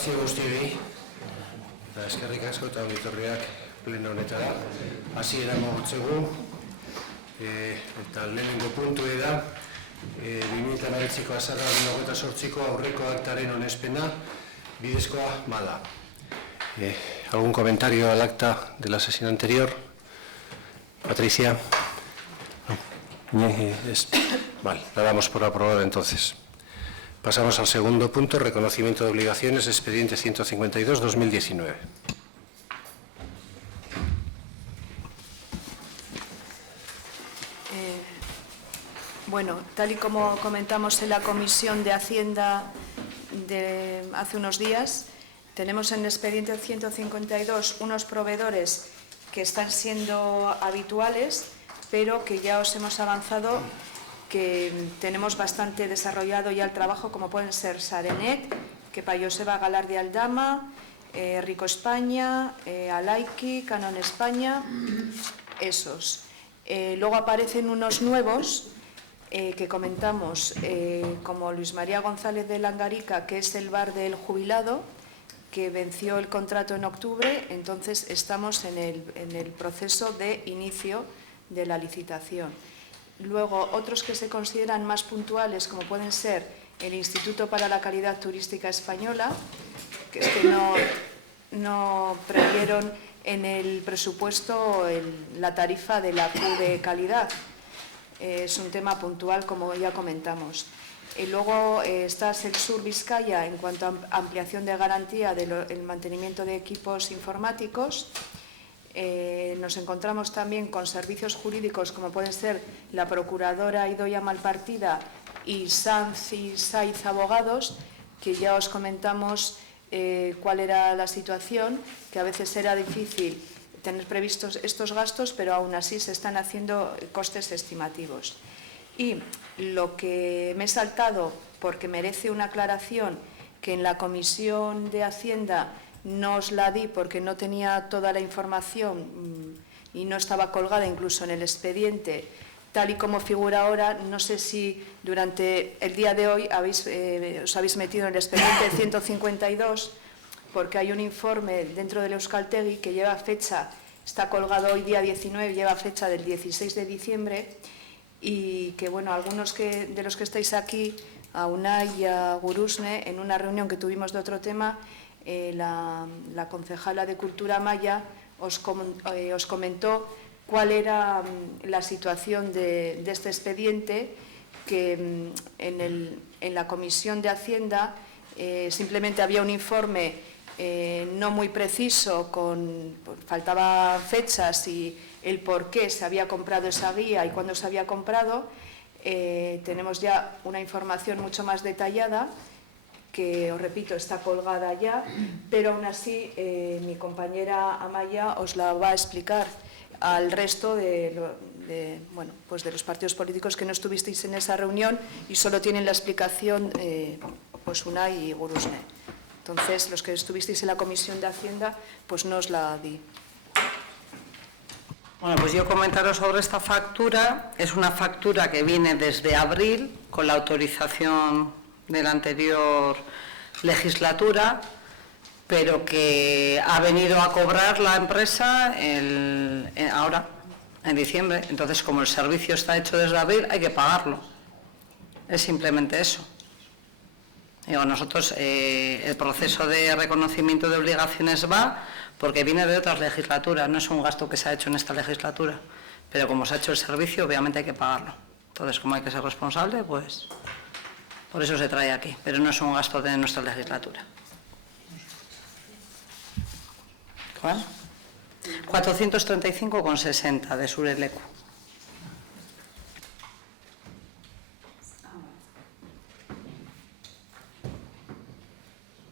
Arratsalde guztioi, eta eskerrik asko eta ongitorriak pleno honetara. Hasiera mogutzegu, eta lehenengo puntue da, 2008ko azaroaren 28ko aurreko aktaren onespena, bidezkoa bada. ¿Algún comentario al acta de la sesión anterior? Patricia. Vale, la damos por aprobada entonces. Pasamos al segundo punto, reconocimiento de obligaciones, expediente 152-2019. Bueno, tal y como comentamos en la Comisión de Hacienda de hace unos días, tenemos en el expediente 152 unos proveedores que están siendo habituales, pero que ya os hemos avanzado que tenemos bastante desarrollado ya el trabajo, como pueden ser Sarenet, Kepayoseba Galardi Aldama, Rico España, Alaiki, Canon España, esos. Luego aparecen unos nuevos que comentamos, como Luis María González de Langarica, que es el bar del jubilado, que venció el contrato en octubre, entonces estamos en el proceso de inicio de la licitación. Luego, otros que se consideran más puntuales, como pueden ser el Instituto para la Calidad Turística Española, que es que no previeron en el presupuesto la tarifa de la Q de calidad. Es un tema puntual, como ya comentamos. Y luego está Sexur Vizcaya en cuanto a ampliación de garantía del mantenimiento de equipos informáticos. Nos encontramos también con servicios jurídicos como pueden ser la Procuradora Idoia Malpartida y Sanz y Saiz Abogados, que ya os comentamos cuál era la situación, que a veces era difícil tener previstos estos gastos, pero aún así se están haciendo costes estimativos. Y lo que me he saltado, porque merece una aclaración, que en la Comisión de Hacienda no os la di porque no tenía toda la información y no estaba colgada incluso en el expediente, tal y como figura ahora. No sé si durante el día de hoy os habéis metido en el expediente 152, porque hay un informe dentro del Euskaltegi que lleva fecha, está colgado hoy día 19, lleva fecha del 16 de diciembre, y que, bueno, algunos de los que estáis aquí, a Unai y a Gurusne, en una reunión que tuvimos de otro tema, la concejala de Cultura Maya os comentó cuál era la situación de este expediente, que en la Comisión de Hacienda simplemente había un informe no muy preciso, faltaban fechas y el por qué se había comprado esa guía y cuándo se había comprado. Tenemos ya una información mucho más detallada, que, os repito, está colgada ya, pero aún así mi compañera Amaya os la va a explicar al resto de los partidos políticos que no estuvisteis en esa reunión y solo tienen la explicación pues Unai y Gurusne. Entonces, los que estuvisteis en la Comisión de Hacienda, pues no os la di. Bueno, pues yo comentaros sobre esta factura. Es una factura que viene desde abril, con la autorización de la anterior legislatura, pero que ha venido a cobrar la empresa ahora, en diciembre. Entonces, como el servicio está hecho desde abril, hay que pagarlo. Es simplemente eso. Digo, nosotros, el proceso de reconocimiento de obligaciones va porque viene de otras legislaturas, no es un gasto que se ha hecho en esta legislatura, pero como se ha hecho el servicio, obviamente hay que pagarlo. Entonces, como hay que ser responsable, pues por eso se trae aquí, pero no es un gasto de nuestra legislatura. ¿Cuál? 435,60 de Surelecu.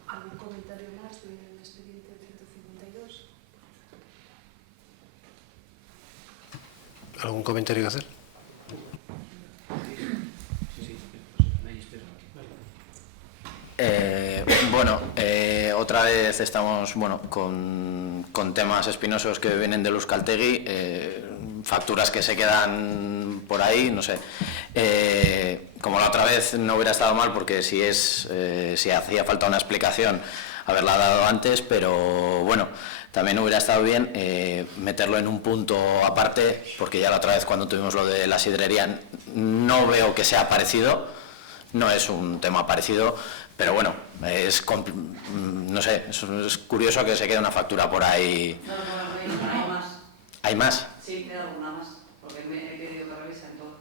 ¿Algún comentario más del expediente 152? ¿Algún comentario que hacer? Otra vez estamos con temas espinosos que vienen del Euskaltegi, facturas que se quedan por ahí, no sé. Como la otra vez no hubiera estado mal, porque si hacía falta una explicación haberla dado antes, pero bueno, también hubiera estado bien meterlo en un punto aparte, porque ya la otra vez cuando tuvimos lo de la sidrería no veo que sea parecido, no es un tema parecido, pero bueno, no sé, es curioso que se quede una factura por ahí. No, hay más. ¿Hay más? Sí, queda alguna más, porque me he pedido que revisen todo.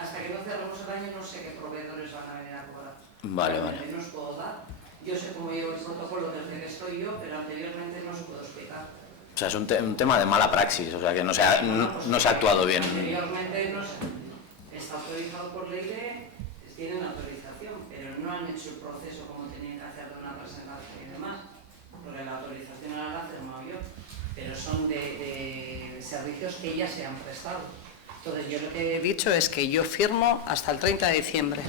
Hasta que no cerremos el año no sé qué proveedores van a venir a cobrar. Vale. No os puedo dar. Yo sé cómo llevo el protocolo desde que estoy yo, pero anteriormente no os puedo explicar. O sea, es un tema de mala praxis, o sea, que no se ha actuado bien. Anteriormente no sé. Está autorizado por ley tienen autorización, pero no han hecho el proceso como tenían que hacer de una presentación y demás, porque la autorización ahora la he firmado yo, pero son de servicios que ya se han prestado. Entonces yo lo que he dicho es que yo firmo hasta el 30 de diciembre,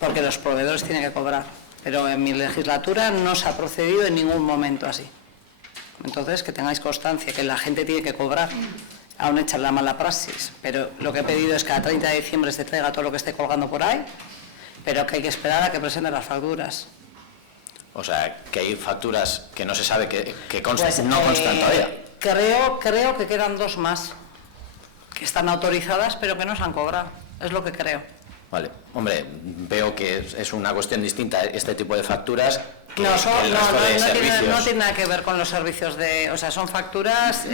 porque los proveedores tienen que cobrar, pero en mi legislatura no se ha procedido en ningún momento así. Entonces, que tengáis constancia que la gente tiene que cobrar, aún echan la mala praxis, pero lo que he pedido es que a 30 de diciembre se traiga todo lo que esté colgando por ahí, pero que hay que esperar a que presenten las facturas. O sea, que hay facturas que no se sabe que constan, Pues, no constan todavía. Creo que quedan 2 más, que están autorizadas pero que no se han cobrado, es lo que creo. Vale, hombre, veo que es una cuestión distinta este tipo de facturas que No, el resto de servicios. no tiene nada que ver con los servicios o sea, son facturas,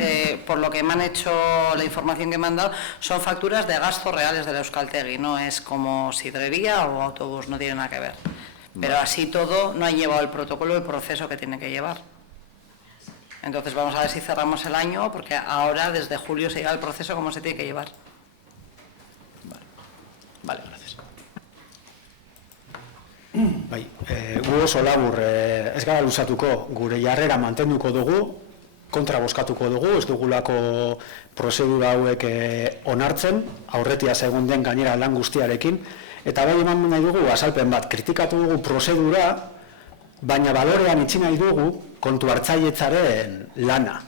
por lo que me han hecho, la información que me han dado, son facturas de gastos reales de la Euskaltegui, no es como sidrería o autobús, no tiene nada que ver. Pero así todo, no han llevado el protocolo, el proceso que tiene que llevar. Entonces vamos a ver si cerramos el año, porque ahora desde julio se lleva el proceso como se tiene que llevar. Vale, gracias. Bai, gu oso labur ez gara luzatuko, gure jarrera mantenduko dugu, kontra bozkatuko dugu, ez dugulako prozedura hauek onartzen, aurretia segun den gainera lan guztiarekin, eta bai eman nahi dugu azalpen bat, kritikatu dugu prozedura, baina balorean itxi nahi dugu kontu hartzailetzaren lana.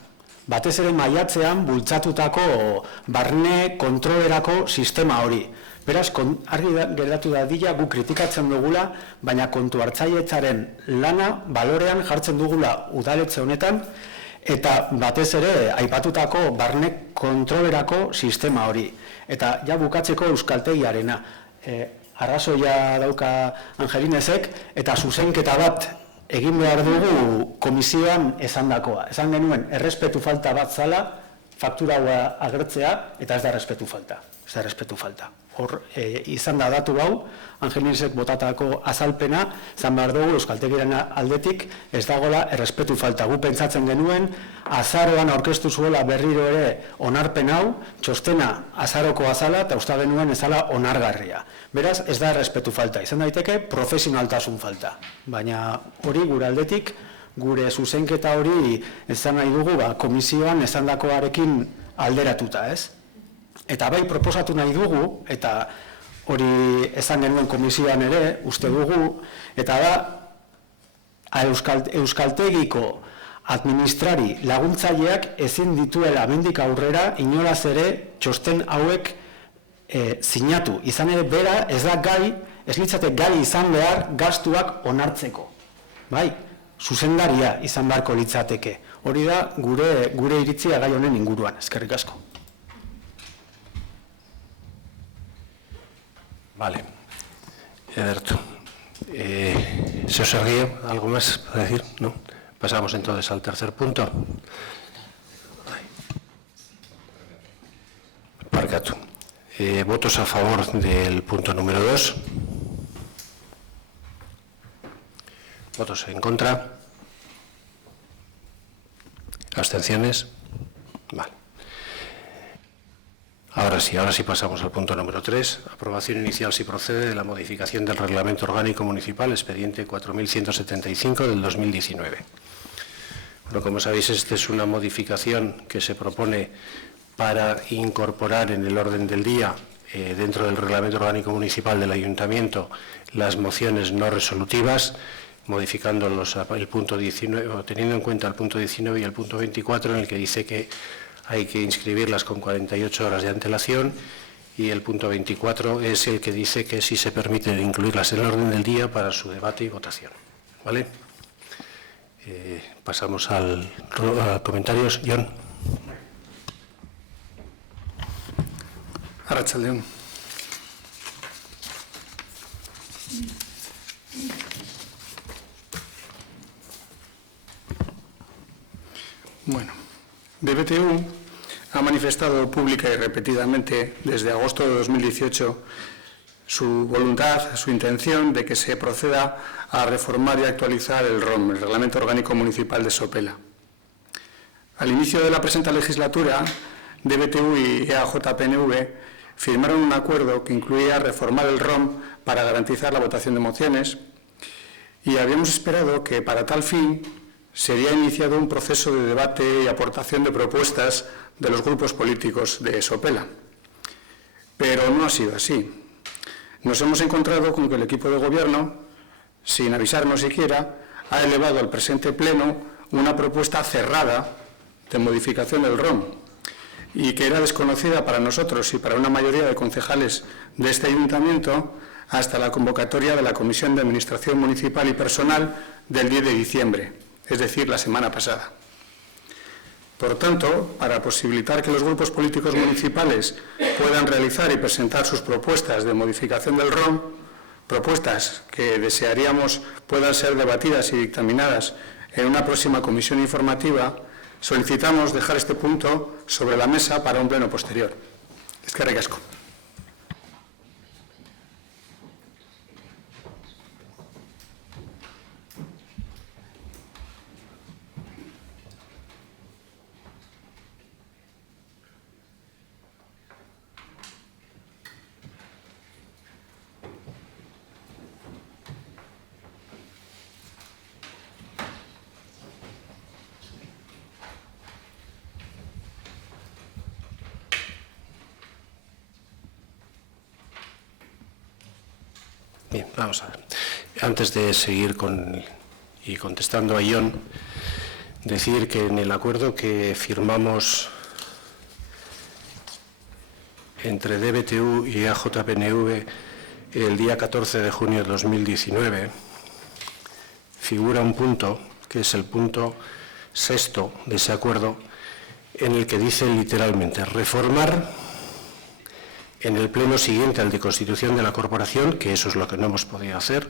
Batez ere maiatzean bultzatutako barne kontrolerako sistema hori. Beraz, argi geratu dadila gu kritikatzen dugula, baina kontu hartzailetzaren lana balorean jartzen dugula udaletxe honetan, eta batez ere aipatutako barne kontrolerako sistema hori. Eta ja bukatzeko Euskaltegiarena. Arrazoia dauka Angelinesek, eta zuzenketa bat egin behar dugu komisioan esandakoa. Esan genuen, errespetu falta bat zala, faktura agertzea, eta ez da errespetu falta. Ez da errespetu falta. Hor, izan da datu hau, Angelinesek botatako azalpena, zan behar dugu Euskaltegiaren aldetik, ez dagoela errespetu falta. Gu pentsatzen genuen, azaroan aurkeztu zuela berriro ere onarpen hau, txostena azaroko azala, eta usta genuen ezala onargarria. Beraz, ez da errespetu falta. Izan daiteke, profesionaltasun falta. Baina hori gure aldetik, gure zuzenketa hori ezan nahi dugu, komisioan esandakoarekin alderatuta, ez? Eta bai proposatu nahi dugu, eta hori esan genuen komisioan ere, uste dugu, eta da Euskaltegiko administrari laguntzaileak ezin dituela hemendik aurrera inolaz ere txosten hauek sinatu. Izan ere bera ez da gai, ez litzate gai izan behar gastuak onartzeko. Bai, zuzendaria izan beharko litzateke. Hori da gure iritzia gai honen inguruan. Eskerrik asko. Vale. Ederto. Señor Guío, ¿algo más para decir? ¿No? Pasamos entonces al tercer punto. Parcatu. ¿Votos a favor del punto número 2? ¿Votos en contra? ¿Abstenciones? Vale. Ahora sí pasamos al punto número 3. Aprobación inicial, si procede, de la modificación del Reglamento Orgánico Municipal, expediente 4175 del 2019. Bueno, como sabéis, esta es una modificación que se propone para incorporar en el orden del día, dentro del Reglamento Orgánico Municipal del Ayuntamiento, las mociones no resolutivas, modificando el punto 19, o teniendo en cuenta el punto 19 y el punto 24, en el que dice que hay que inscribirlas con 48 horas de antelación, y el punto 24 es el que dice que sí se permite incluirlas en el orden del día para su debate y votación. ¿Vale? Pasamos a comentarios. Jon. Arratsaldeon. Bueno, DBTU ha manifestado pública y repetidamente desde agosto de 2018 su voluntad, su intención de que se proceda a reformar y actualizar el ROM, el Reglamento Orgánico Municipal de Sopela. Al inicio de la presente legislatura, DBTU y EAJPNV firmaron un acuerdo que incluía reformar el ROM para garantizar la votación de mociones y habíamos esperado que para tal fin sería iniciado un proceso de debate y aportación de propuestas de los grupos políticos de Sopela. Pero no ha sido así. Nos hemos encontrado con que el equipo de gobierno, sin avisarnos siquiera, ha elevado al presente pleno una propuesta cerrada de modificación del ROM y que era desconocida para nosotros y para una mayoría de concejales de este ayuntamiento hasta la convocatoria de la Comisión de Administración Municipal y Personal del 10 de diciembre, es decir, la semana pasada. Por tanto, para posibilitar que los grupos políticos municipales puedan realizar y presentar sus propuestas de modificación del ROM, propuestas que desearíamos puedan ser debatidas y dictaminadas en una próxima comisión informativa, solicitamos dejar este punto sobre la mesa para un pleno posterior. Eskerrik asko. Bien, vamos a ver. Antes de seguir y contestando a Jon, decir que en el acuerdo que firmamos entre DBTU y EAJPNV el día 14 de junio de 2019 figura un punto, que es el punto 6º de ese acuerdo, en el que dice literalmente reformar en el pleno siguiente al de constitución de la corporación, que eso es lo que no hemos podido hacer,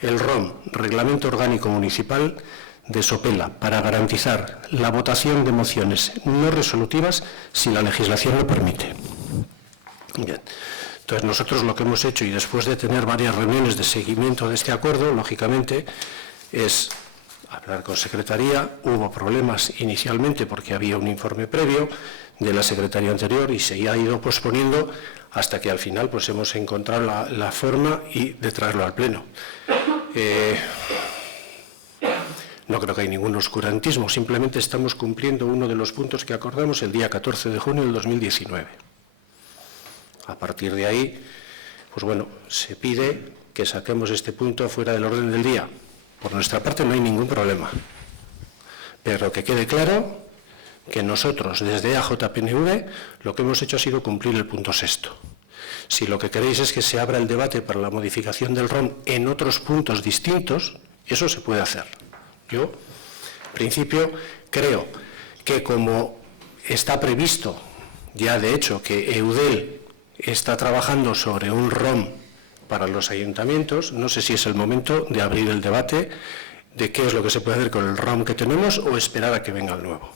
el ROM, Reglamento Orgánico Municipal de Sopela, para garantizar la votación de mociones no resolutivas si la legislación lo permite. Bien. Entonces, nosotros lo que hemos hecho, y después de tener varias reuniones de seguimiento de este acuerdo, lógicamente, es hablar con Secretaría. Hubo problemas inicialmente porque había un informe previo de la Secretaría anterior y se ha ido posponiendo hasta que al final pues hemos encontrado la forma de traerlo al Pleno. No creo que hay ningún oscurantismo, simplemente estamos cumpliendo uno de los puntos que acordamos el día 14 de junio del 2019. A partir de ahí, pues bueno, se pide que saquemos este punto fuera del orden del día. Por nuestra parte no hay ningún problema, pero que quede claro que nosotros desde EAJPNV lo que hemos hecho ha sido cumplir el punto 6º. Si lo que queréis es que se abra el debate para la modificación del ROM en otros puntos distintos, eso se puede hacer. Yo, en principio, creo que como está previsto ya de hecho que EUDEL está trabajando sobre un ROM para los ayuntamientos, no sé si es el momento de abrir el debate de qué es lo que se puede hacer con el ROM que tenemos o esperar a que venga el nuevo.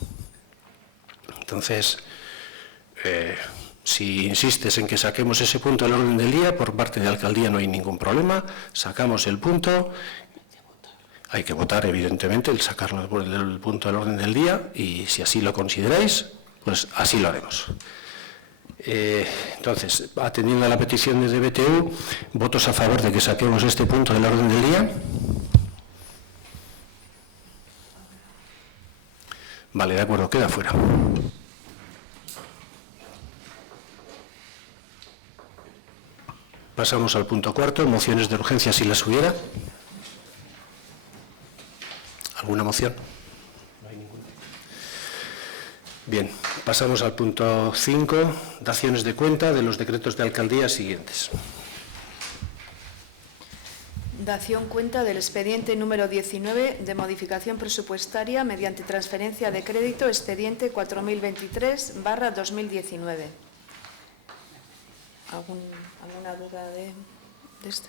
Entonces, si insistes en que saquemos ese punto al orden del día, por parte de la alcaldía no hay ningún problema, sacamos el punto, hay que votar evidentemente el sacarlo del punto al orden del día y si así lo consideráis, pues así lo haremos. Entonces, atendiendo a la petición de DBTU, ¿votos a favor de que saquemos este punto del orden del día? Vale, de acuerdo, queda fuera. Pasamos al punto 4, mociones de urgencia si las hubiera. ¿Alguna moción? No hay ninguna. Bien, pasamos al punto 5, daciones de cuenta de los decretos de alcaldía siguientes. Dación cuenta del expediente número 19 de modificación presupuestaria mediante transferencia de crédito, expediente 4023/2019. ¿Alguna duda de esto?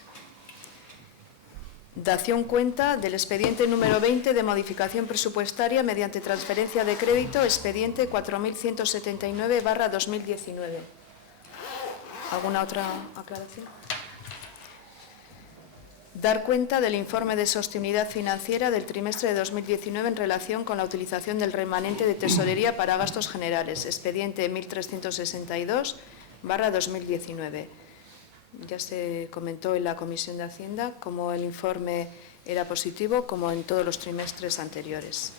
Dación cuenta del expediente número 20 de modificación presupuestaria mediante transferencia de crédito, expediente 4179/2019. ¿Alguna otra aclaración? Dar cuenta del informe de sostenibilidad financiera del trimestre de 2019 en relación con la utilización del remanente de tesorería para gastos generales, expediente 1362/2019. Ya se comentó en la Comisión de Hacienda cómo el informe era positivo, como en todos los trimestres anteriores.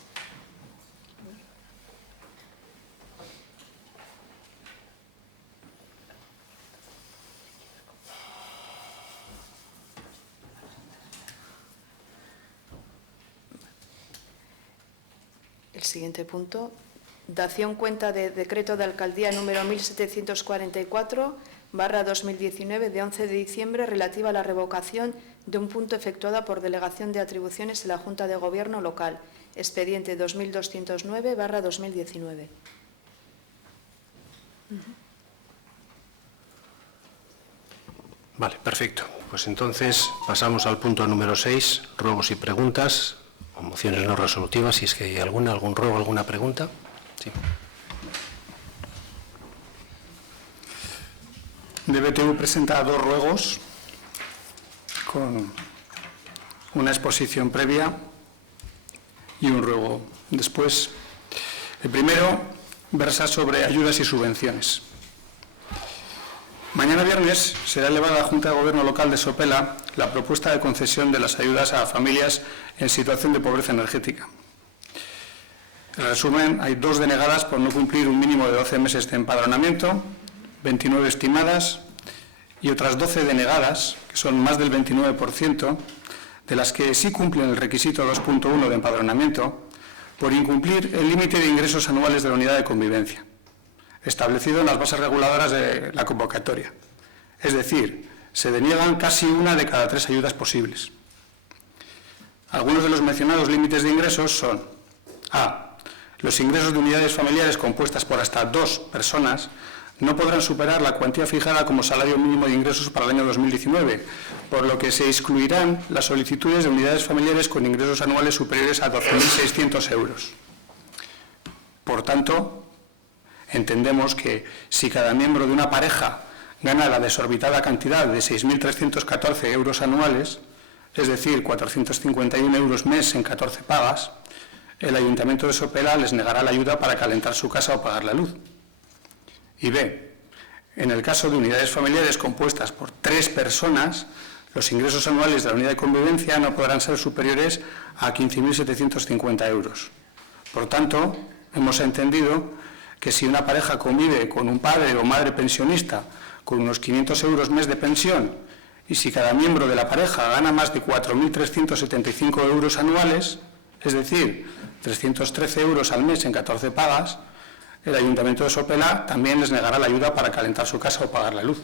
El siguiente punto, dación cuenta de decreto de alcaldía número 1744/2019 de 11 de diciembre relativa a la revocación de un punto efectuada por delegación de atribuciones en la Junta de Gobierno local, expediente 2209/2019. Vale, perfecto. Pues entonces pasamos al punto número 6, ruegos y preguntas, o mociones no resolutivas, si es que hay algún ruego, alguna pregunta. Sí. DBTU presenta 2 ruegos con una exposición previa y un ruego después. El primero versa sobre ayudas y subvenciones. Mañana viernes será elevada a la Junta de Gobierno Local de Sopela la propuesta de concesión de las ayudas a familias en situación de pobreza energética. En resumen, hay 2 denegadas por no cumplir un mínimo de 12 meses de empadronamiento, 29 estimadas y otras 12 denegadas, que son más del 29%, de las que sí cumplen el requisito 2.1 de empadronamiento, por incumplir el límite de ingresos anuales de la unidad de convivencia, establecido en las bases reguladoras de la convocatoria. Es decir, se deniegan casi 1 de cada 3 ayudas posibles. Algunos de los mencionados límites de ingresos son: A. Los ingresos de unidades familiares compuestas por hasta 2 personas no podrán superar la cuantía fijada como salario mínimo de ingresos para el año 2019, por lo que se excluirán las solicitudes de unidades familiares con ingresos anuales superiores a 12.600 euros. Por tanto, entendemos que si cada miembro de una pareja gana la desorbitada cantidad de 6.314 euros anuales, es decir, 451 euros mes en 14 pagas, el Ayuntamiento de Sopela les negará la ayuda para calentar su casa o pagar la luz. Y B, en el caso de unidades familiares compuestas por 3 personas, los ingresos anuales de la unidad de convivencia no podrán ser superiores a 15.750 euros. Por tanto, hemos entendido que si una pareja convive con un padre o madre pensionista con unos 500 euros mes de pensión y si cada miembro de la pareja gana más de 4.375 euros anuales, es decir, 313 euros al mes en 14 pagas, el Ayuntamiento de Sopela también les negará la ayuda para calentar su casa o pagar la luz.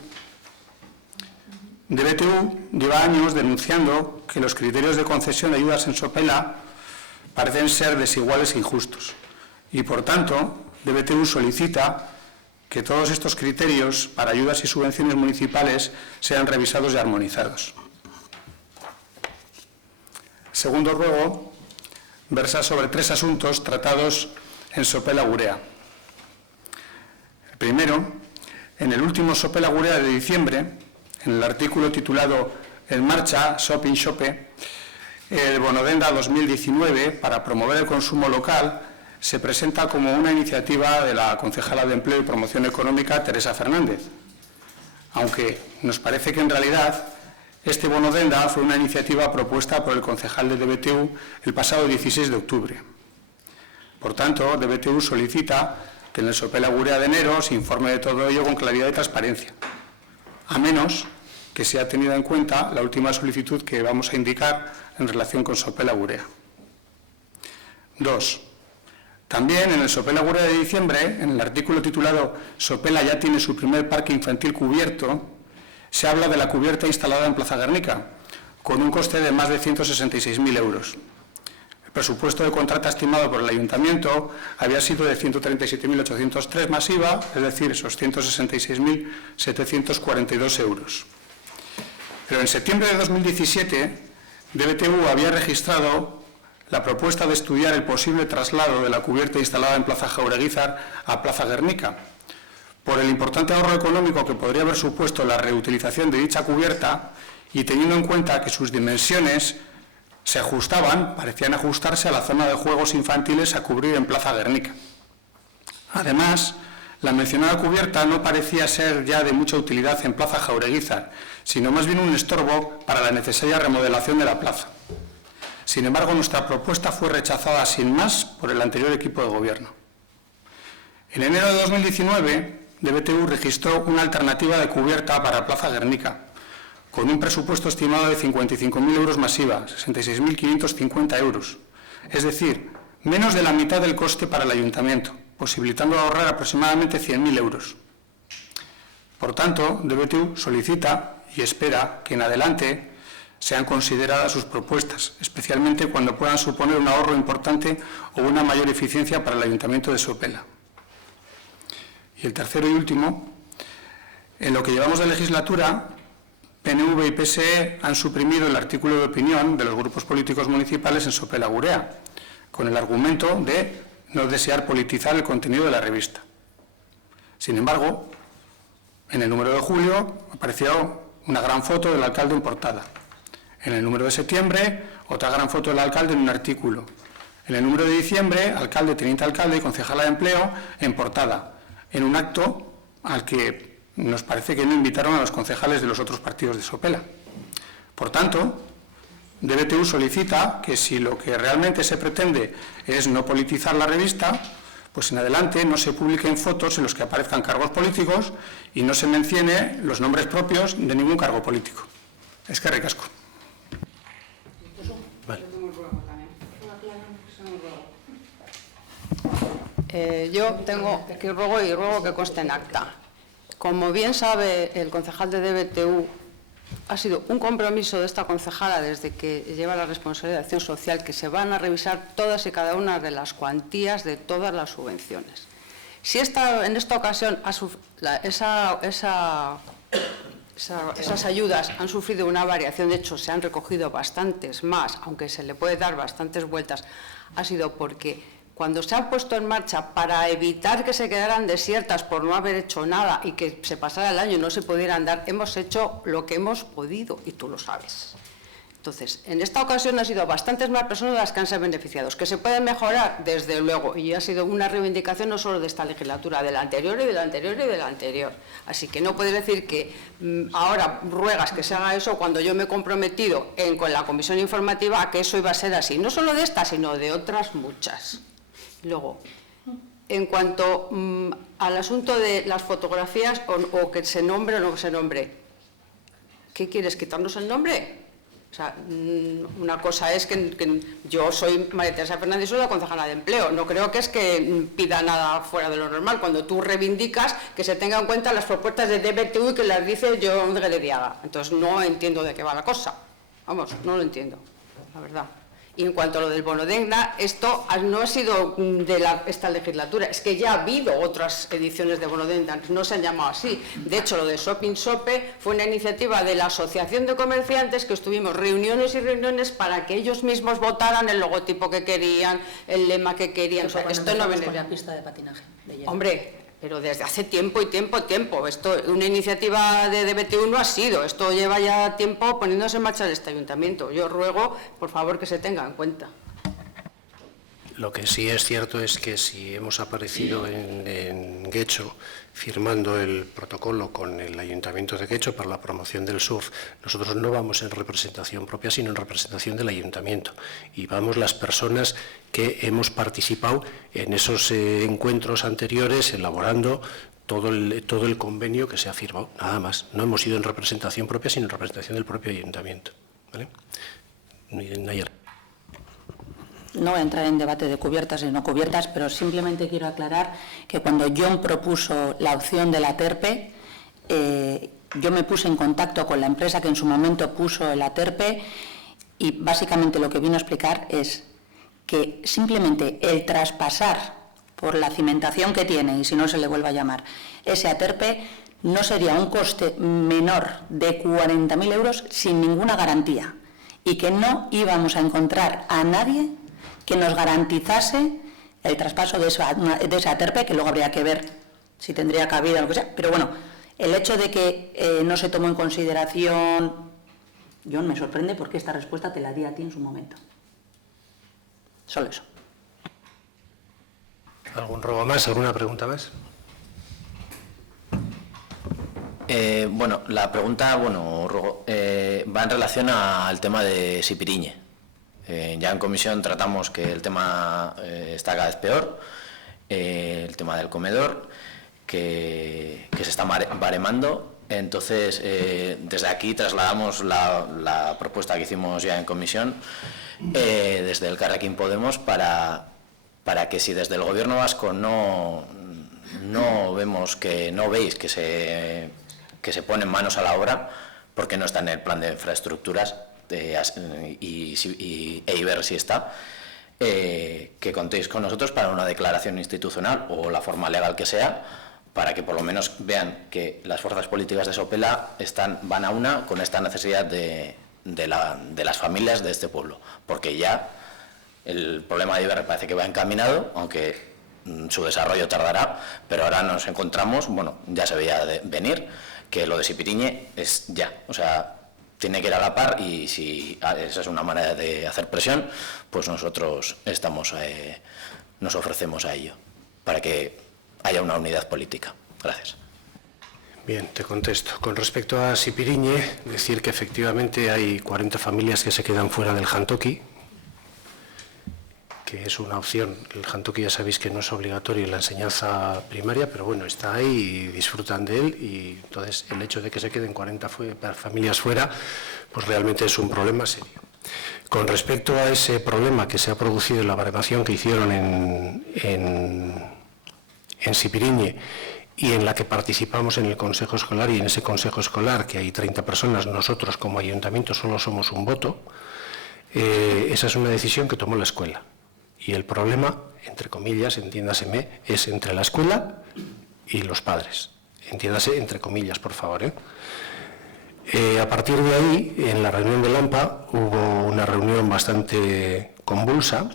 DBTU lleva años denunciando que los criterios de concesión de ayudas en Sopela parecen ser desiguales e injustos y, por tanto, DBTU solicita que todos estos criterios para ayudas y subvenciones municipales sean revisados y armonizados. Segundo ruego versa sobre 3 asuntos tratados en Sopela Gurea. El primero, en el último Sopela Gurea de diciembre, en el artículo titulado En marcha, Shopping Shope, el Bonodenda 2019 para promover el consumo local se presenta como una iniciativa de la concejala de Empleo y Promoción Económica, Teresa Fernández, aunque nos parece que en realidad este Bonodenda fue una iniciativa propuesta por el concejal de DBTU el pasado 16 de octubre. Por tanto, DBTU solicita que en el Sopela Gurea de enero se informe de todo ello con claridad y transparencia, a menos que sea tenida en cuenta la última solicitud que vamos a indicar en relación con Sopela Gurea. 2. También en el Sopela Gurea de diciembre, en el artículo titulado Sopela ya tiene su primer parque infantil cubierto, se habla de la cubierta instalada en Plaza Guernica, con un coste de más de 166.000 euros. El presupuesto de contrata estimado por el Ayuntamiento había sido de 137.803 más IVA, es decir, esos 166.742 euros. Pero en septiembre de 2017, DBTU había registrado la propuesta de estudiar el posible traslado de la cubierta instalada en Plaza Jaureguizar a Plaza Guernica. Por el importante ahorro económico que podría haber supuesto la reutilización de dicha cubierta y teniendo en cuenta que sus dimensiones se ajustaban, parecían ajustarse a la zona de juegos infantiles a cubrir en Plaza Guernica. Además, la mencionada cubierta no parecía ser ya de mucha utilidad en Plaza Jaureguizar, sino más bien un estorbo para la necesaria remodelación de la plaza. Sin embargo, nuestra propuesta fue rechazada sin más por el anterior equipo de gobierno. En enero de 2019, DBTU registró una alternativa de cubierta para Plaza Guernica, con un presupuesto estimado de 55.000 euros más IVA, 66.550 euros, es decir, menos de la mitad del coste para el Ayuntamiento, posibilitando ahorrar aproximadamente 100.000 euros. Por tanto, DBTU solicita y espera que en adelante sean consideradas sus propuestas, especialmente cuando puedan suponer un ahorro importante o una mayor eficiencia para el Ayuntamiento de Sopela. Y el tercero y último, en lo que llevamos de legislatura, PNV y PSE han suprimido el artículo de opinión de los grupos políticos municipales en Sopela Gurea, con el argumento de no desear politizar el contenido de la revista. Sin embargo, en el número de julio apareció una gran foto del alcalde en portada. En el número de septiembre, otra gran foto del alcalde en un artículo. En el número de diciembre, alcalde, teniente alcalde y concejala de empleo en portada, en un acto al que nos parece que no invitaron a los concejales de los otros partidos de Sopela. Por tanto, DBTU solicita que si lo que realmente se pretende es no politizar la revista, pues en adelante no se publiquen fotos en los que aparezcan cargos políticos y no se mencione los nombres propios de ningún cargo político. Es que ricasco. Vale. Yo tengo que ruego que conste en acta. Como bien sabe el concejal de DBTU, ha sido un compromiso de esta concejala desde que lleva la responsabilidad de acción social que se van a revisar todas y cada una de las cuantías de todas las subvenciones. Si en esta ocasión esas ayudas han sufrido una variación, de hecho se han recogido bastantes más, aunque se le puede dar bastantes vueltas, ha sido porque cuando se han puesto en marcha para evitar que se quedaran desiertas por no haber hecho nada y que se pasara el año y no se pudieran dar, hemos hecho lo que hemos podido y tú lo sabes. Entonces, en esta ocasión han sido bastantes más personas las que han sido beneficiados. ¿Que se puede mejorar? Desde luego, y ha sido una reivindicación no solo de esta legislatura, de la anterior y de la anterior y de la anterior. Así que no puedes decir que ahora ruegas que se haga eso cuando yo me he comprometido con la comisión informativa a que eso iba a ser así. No solo de esta, sino de otras muchas. Luego, en cuanto al asunto de las fotografías o que se nombre o no se nombre, ¿qué quieres? ¿Quitarnos el nombre? O sea, una cosa es que yo soy María Teresa Fernández, soy la concejala de empleo. No creo que es que pida nada fuera de lo normal. Cuando tú reivindicas que se tengan en cuenta las propuestas de DBTU y que las dice yo de Gerediaga. Entonces no entiendo de qué va la cosa. Vamos, no lo entiendo, la verdad. Y en cuanto a lo del bono Degna, esto no ha sido de esta legislatura, es que ya ha habido otras ediciones de bono Degna, no se han llamado así. De hecho, lo de Shopping Sope fue una iniciativa de la Asociación de Comerciantes que estuvimos reuniones y reuniones para que ellos mismos votaran el logotipo que querían, el lema que querían. O sea, esto no viene con la pista de patinaje de hielo. Hombre, pero desde hace tiempo y tiempo. Esto, una iniciativa de DBTU no ha sido. Esto lleva ya tiempo poniéndose en marcha este ayuntamiento. Yo ruego, por favor, que se tenga en cuenta. Lo que sí es cierto es que si hemos aparecido en Guecho firmando el protocolo con el Ayuntamiento de Guecho para la promoción del surf, nosotros no vamos en representación propia, sino en representación del Ayuntamiento. Y vamos las personas que hemos participado en esos encuentros anteriores elaborando todo el convenio que se ha firmado, nada más. No hemos ido en representación propia, sino en representación del propio Ayuntamiento. ¿Vale? Nayara. No voy a entrar en debate de cubiertas y no cubiertas, pero simplemente quiero aclarar que cuando John propuso la opción de la TERPE, yo me puse en contacto con la empresa que en su momento puso el Aterpe y básicamente lo que vino a explicar es que simplemente el traspasar por la cimentación que tiene, y si no se le vuelve a llamar, ese Aterpe, no sería un coste menor de 40.000 euros sin ninguna garantía y que no íbamos a encontrar a nadie que nos garantizase el traspaso de ese Aterpe, que luego habría que ver si tendría cabida o lo que sea. Pero bueno, el hecho de que no se tomó en consideración, John, me sorprende porque esta respuesta te la di a ti en su momento. Solo eso. ¿Algún robo más? ¿Alguna pregunta más? Bueno, la pregunta va en relación al tema de Sipiriñe. Ya en comisión tratamos que el tema está cada vez peor, el tema del comedor, que se está baremando. Entonces, desde aquí trasladamos la propuesta que hicimos ya en comisión desde el Elkarrekin Podemos para que si desde el Gobierno vasco no vemos que no veis que se ponen manos a la obra, porque no está en el plan de infraestructuras y ver si está, que contéis con nosotros para una declaración institucional o la forma legal que sea, para que por lo menos vean que las fuerzas políticas de Sopela van a una con esta necesidad de las familias de este pueblo, porque ya el problema de Iberre parece que va encaminado, aunque su desarrollo tardará, pero ahora nos encontramos, bueno, ya se veía venir, que lo de Sipiriñe es ya, o sea, tiene que ir a la par, y si esa es una manera de hacer presión, pues nosotros nos ofrecemos a ello, para que haya una unidad política. Gracias. Bien, te contesto. Con respecto a Sipiriñe, decir que efectivamente hay 40 familias que se quedan fuera del jantoki, que es una opción. El jantoki ya sabéis que no es obligatorio en la enseñanza primaria, pero bueno, está ahí y disfrutan de él, y entonces el hecho de que se queden 40 familias fuera, pues realmente es un problema serio. Con respecto a ese problema que se ha producido en la baremación que hicieron en Sipiriñe, y en la que participamos en el Consejo Escolar, y en ese Consejo Escolar, que hay 30 personas, nosotros como ayuntamiento solo somos un voto, esa es una decisión que tomó la escuela. Y el problema, entre comillas, entiéndaseme, es entre la escuela y los padres. Entiéndase entre comillas, por favor. A partir de ahí, en la reunión de AMPA, hubo una reunión bastante convulsa,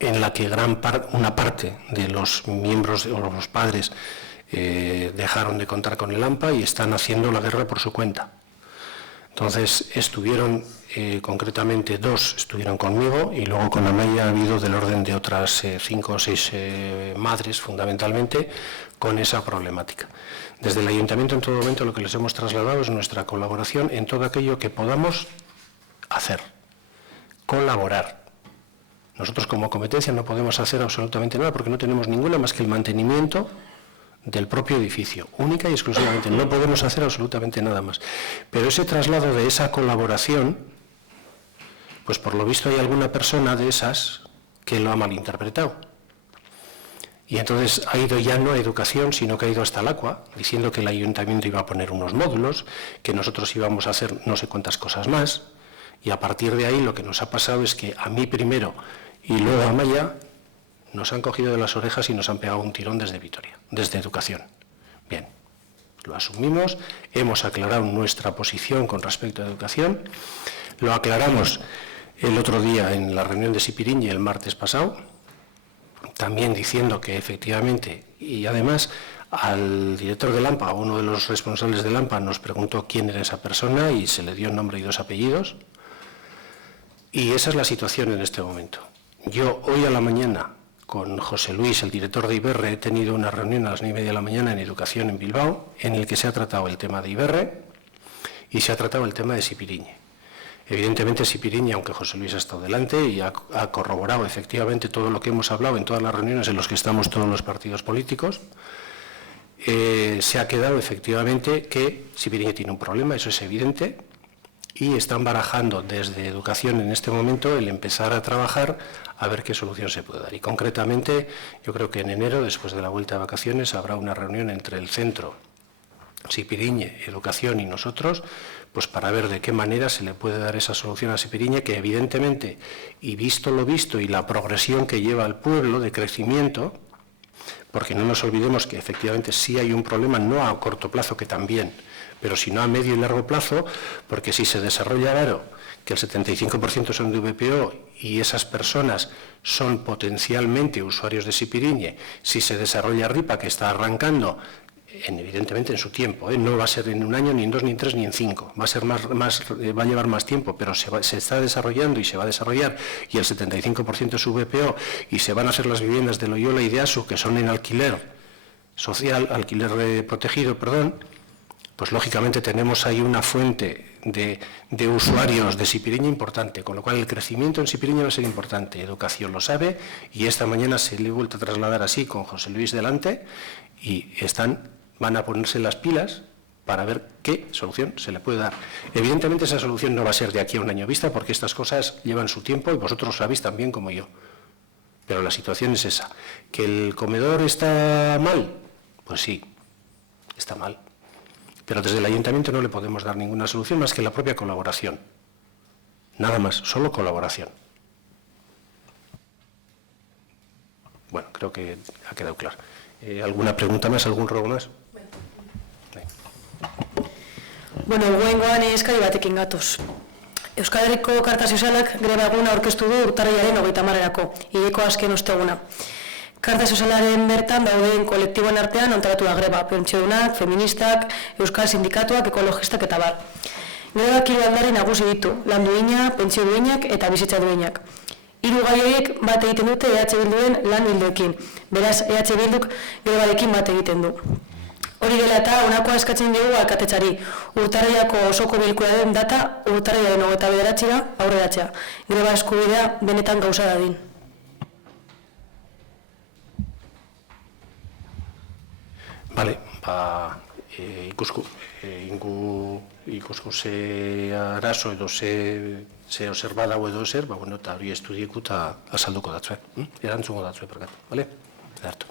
en la que una parte de los miembros o los padres dejaron de contar con el AMPA y están haciendo la guerra por su cuenta. Entonces estuvieron, concretamente 2 estuvieron conmigo, y luego con Amaya ha habido del orden de otras 5 o 6 madres, fundamentalmente, con esa problemática. Desde el Ayuntamiento, en todo momento, lo que les hemos trasladado es nuestra colaboración en todo aquello que podamos hacer, colaborar. Nosotros como competencia no podemos hacer absolutamente nada porque no tenemos ninguna más que el mantenimiento del propio edificio, única y exclusivamente. No podemos hacer absolutamente nada más. Pero ese traslado de esa colaboración, pues por lo visto hay alguna persona de esas que lo ha malinterpretado. Y entonces ha ido ya no a educación, sino que ha ido hasta el agua, diciendo que el ayuntamiento iba a poner unos módulos, que nosotros íbamos a hacer no sé cuántas cosas más, y a partir de ahí lo que nos ha pasado es que a mí primero y luego a Amaya nos han cogido de las orejas y nos han pegado un tirón desde Vitoria, desde educación. Bien, lo asumimos, hemos aclarado nuestra posición con respecto a educación, lo aclaramos el otro día en la reunión de Sipiriñe el martes pasado, también diciendo que efectivamente, y además al director del AMPA, uno de los responsables del AMPA, nos preguntó quién era esa persona y se le dio nombre y 2 apellidos, y esa es la situación en este momento. Yo hoy a la mañana, con José Luis, el director de Iberre, he tenido una reunión a las 9:30 de la mañana en Educación en Bilbao, en el que se ha tratado el tema de Iberre y se ha tratado el tema de Sipiriñe. Evidentemente Sipiriñe, aunque José Luis ha estado delante y ha corroborado efectivamente todo lo que hemos hablado en todas las reuniones en las que estamos todos los partidos políticos, se ha quedado efectivamente que Sipiriñe tiene un problema, eso es evidente, y están barajando desde Educación en este momento el empezar a trabajar a ver qué solución se puede dar. Y concretamente, yo creo que en enero, después de la vuelta de vacaciones, habrá una reunión entre el centro Sipiriñe, Educación y nosotros, pues para ver de qué manera se le puede dar esa solución a Sipiriñe, que evidentemente, y visto lo visto y la progresión que lleva el pueblo de crecimiento, porque no nos olvidemos que efectivamente sí hay un problema, no a corto plazo, que también, pero sino a medio y largo plazo, porque si se desarrolla Garo, que el 75% son de VPO y esas personas son potencialmente usuarios de Sipiriñe, si se desarrolla Ripa, que está arrancando, evidentemente en su tiempo, no va a ser en un año, ni en 2, ni en 3, ni en 5, va a ser va a llevar más tiempo, pero se está desarrollando y se va a desarrollar, y el 75% es VPO, y se van a hacer las viviendas de Loyola y de ASU, que son en alquiler social, alquiler protegido, perdón, pues lógicamente tenemos ahí una fuente de usuarios de Sipiriñe importante, con lo cual el crecimiento en Sipiriñe va a ser importante. Educación lo sabe, y esta mañana se le he vuelto a trasladar así con José Luis delante, y van a ponerse las pilas para ver qué solución se le puede dar. Evidentemente esa solución no va a ser de aquí a un año vista, porque estas cosas llevan su tiempo y vosotros lo sabéis tan bien como yo. Pero la situación es esa. ¿Que el comedor está mal? Pues sí, está mal. Pero desde el ayuntamiento no le podemos dar ninguna solución más que la propia colaboración. Nada más, solo colaboración. Bueno, creo que ha quedado claro. ¿Alguna pregunta más, algún rogo más? Bueno, goengoan eskari batekin gatoz. Euskal Herriko Karta Sozialak greba eguna aurkeztu du urtarrilaren 30erako, hileko azken osteguna. Karta Sozialaren bertan dauden kolektiboen artean antolatu da greba, pentsiodunak, feministak, euskal sindikatuak, ekologistak eta bar. Grebak hiru aldarri nagusi ditu, lan duina, pentsio duinak eta bizitza duinak. Hiru gai horiek bat egiten dute EH Bilduen lan ildoekin, beraz EH Bilduk grebarekin bat egiten du. Hori dela eta honakoa eskatzen diogu alkatetzari, urtarrilako osoko bilkuraren data urtarrilaren 29ra aurreratzea. Greba eskubidea benetan gauza dadin. Bale, ikusko ze arazo edo ze oserba dago edo zer, bueno, eta hori estudieku eta azalduko datzue, erantzungo datzue, perkatu, bale? Edartu.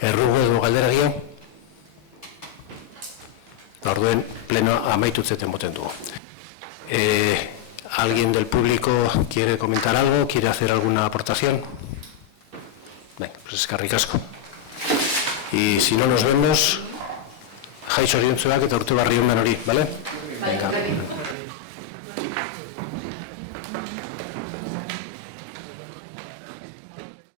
Errugo edo galdera gehiago? Orduen, pleno amaitutzeten boten dugu. ¿Alguien del público quiere comentar algo? ¿Quiere hacer alguna aportación? Venga, pues eskerrik asko. Y si no nos vemos, jai zoriontzuak eta urte barri on hori, ¿vale? Venga.